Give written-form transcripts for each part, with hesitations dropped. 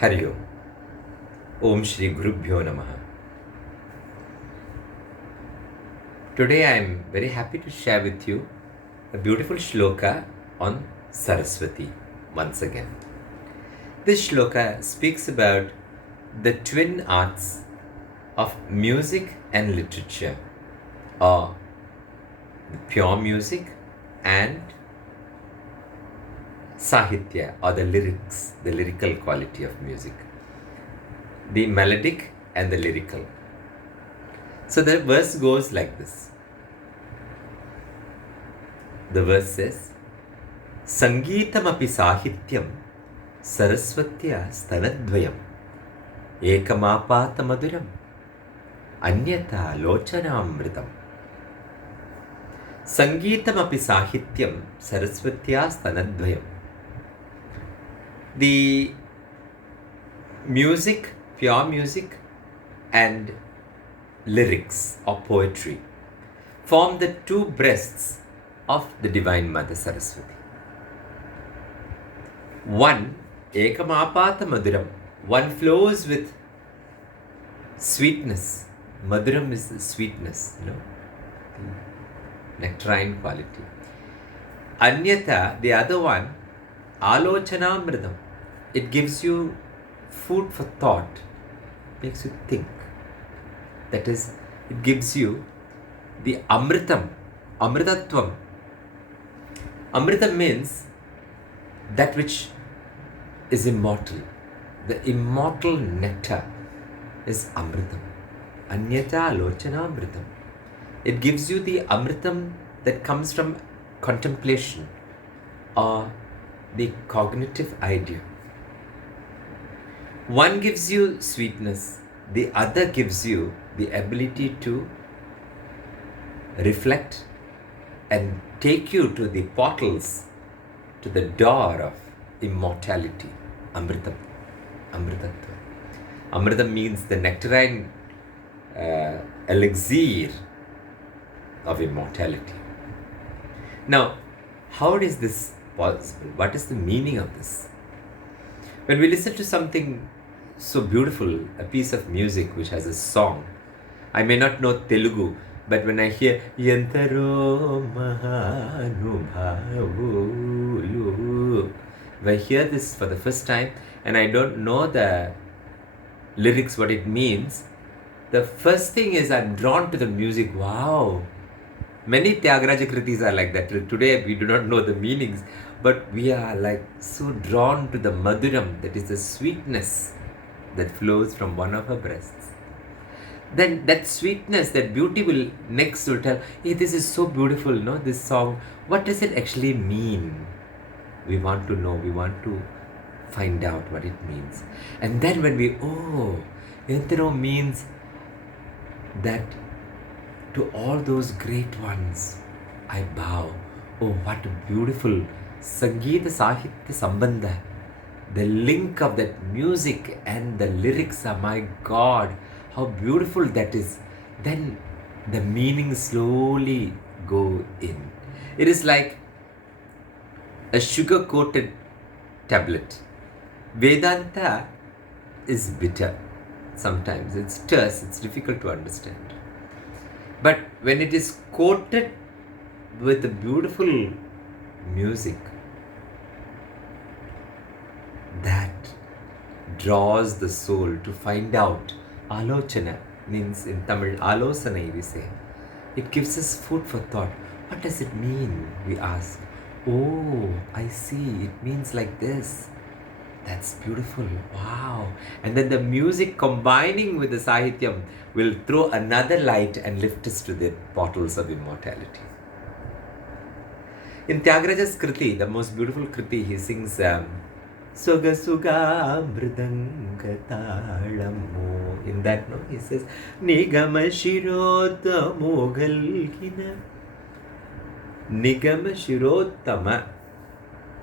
Hari Om. Om Shri Gurubhyo Namaha. Today I am very happy to share with you a beautiful shloka on Saraswati once again. This shloka speaks about the twin arts of music and literature, or the pure music and Sahitya, or the lyrics, the lyrical quality of music, the melodic and the lyrical. So the verse goes like this. The verse says, Sangeetamapi sahityam saraswatya stanadvayam ekamapata maduram anyata lochanamritam. Sangeetamapi sahityam saraswatya stanadvayam. The music, pure music, and lyrics or poetry form the two breasts of the Divine Mother Saraswati. One, ekamapata maduram, one flows with sweetness. Maduram is the sweetness, nectarine quality. Anyata, the other one, alochanamridam, it gives you food for thought, makes you think. That is, it gives you the amritam, amritatvam. Amrita means that which is immortal. The immortal nectar is amritam. Anyata alochana amritam. It gives you the amritam that comes from contemplation or the cognitive idea. One gives you sweetness, the other gives you the ability to reflect and take you to the portals, to the door of immortality. Amritam. Amritatva. Amritam means the nectarine elixir of immortality. Now, how is this possible? What is the meaning of this? When we listen to something so beautiful, a piece of music which has a song, I may not know Telugu, but when I hear Yantaro Mahanubhavulu, if I hear this for the first time and I don't know the lyrics, what it means, the first thing is I'm drawn to the music. Wow! Many Tyagaraja Kritis are like that. Today we do not know the meanings, but we are like so drawn to the Madhuram, that is the sweetness that flows from one of her breasts. Then that sweetness, that beauty will tell, hey, this is so beautiful, this song. What does it actually mean? We want to know, we want to find out what it means. And then when Yantaro means that to all those great ones, I bow. Oh, what a beautiful Sangeeta Sahitya Sambandha. The link of that music and the lyrics are, my God, how beautiful that is. Then the meaning slowly go in. It is like a sugar-coated tablet. Vedanta is bitter. Sometimes it's terse, it's difficult to understand. But when it is coated with the beautiful music, that draws the soul to find out. Alochana means in Tamil, Alosanai we say. It gives us food for thought. What does it mean? We ask. Oh, I see. It means like this. That's beautiful. Wow. And then the music combining with the Sahityam will throw another light and lift us to the portals of immortality. In Tyagaraja's Kriti, the most beautiful Kriti, he sings Suga Suga Mridanga Talamo. In that, he says Nigama Shirotamo Galgina. Nigama Shirotama.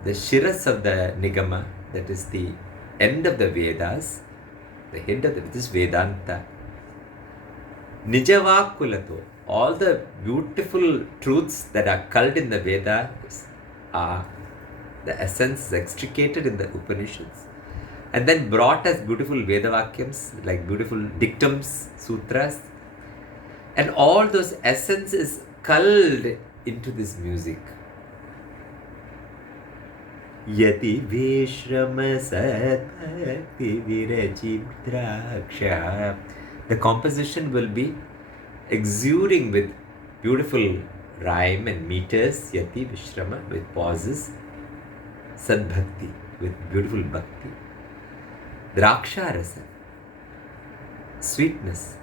The Shiras of the Nigama, that is the end of the Vedas, the head of this Vedanta. Nijavakulato, all the beautiful truths that are culled in the Vedas are the essence extricated in the Upanishads. and then brought us beautiful Vedavakyams, like beautiful dictums, sutras, and all those essence is culled into this music. Yati Vishrama Satbhakti Virachidraksha. The composition will be exuding with beautiful rhyme and meters, Yati Vishrama, with pauses, Sadbhakti, with beautiful bhakti, Draksha Rasa, sweetness,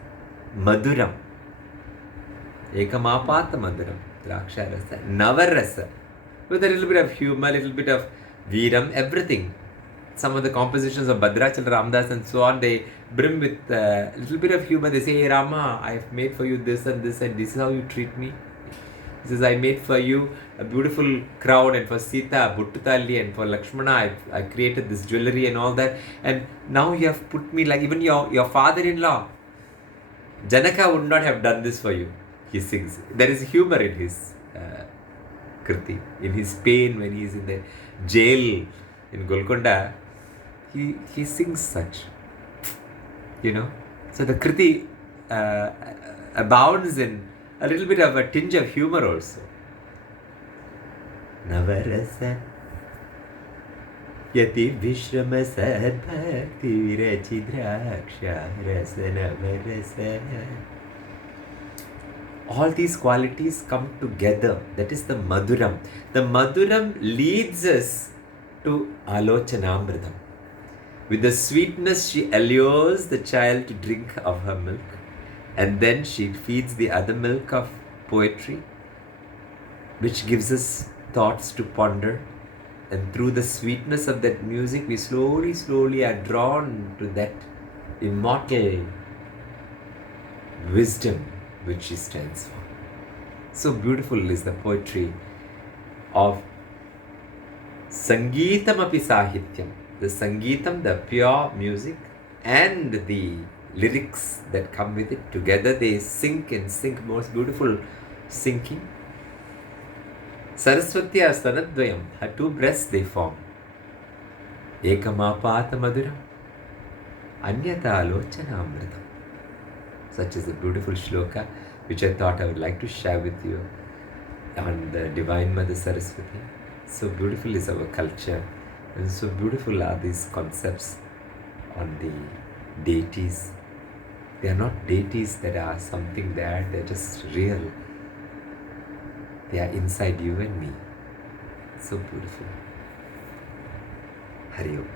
Maduram, Ekamapata Maduram, Draksha Rasa, Navarasa, with a little bit of humor, a little bit of Veeram, everything. Some of the compositions of Bhadrachal Ramdas and so on, they brim with a little bit of humor. They say, hey Rama, I've made for you this and this, and this is how you treat me. He says, I made for you a beautiful crown, and for Sita, Buttutali, and for Lakshmana, I created this jewelry and all that. And now you have put me, like even your father-in-law, Janaka would not have done this for you. He sings. There is humor in his Kriti, in his pain when he is in the jail in Golconda. He sings such, So the Kriti abounds in a little bit of a tinge of humor also. Navarasa Yati Vishrama Sadbhakti Virachidraksha Rasa Navarasa. All these qualities come together. That is the Maduram. The Maduram leads us to Alochanamritam. With the sweetness, she allures the child to drink of her milk, and then she feeds the other milk of poetry, which gives us thoughts to ponder. And through the sweetness of that music, we slowly are drawn to that immortal wisdom which she stands for. So beautiful is the poetry of Sangeetam api Sahityam. The Sangeetam, the pure music, and the lyrics that come with it. Together they sync, most beautiful syncing. Saraswatya Stanadvayam, her two breasts they form. Ekamapata Maduram, Anyata Alochanamritam. Such is a beautiful shloka which I thought I would like to share with you on the Divine Mother Saraswati. So beautiful is our culture, and so beautiful are these concepts on the deities. They are not deities that are something there, they are just real. They are inside you and me. So beautiful. Hari Om.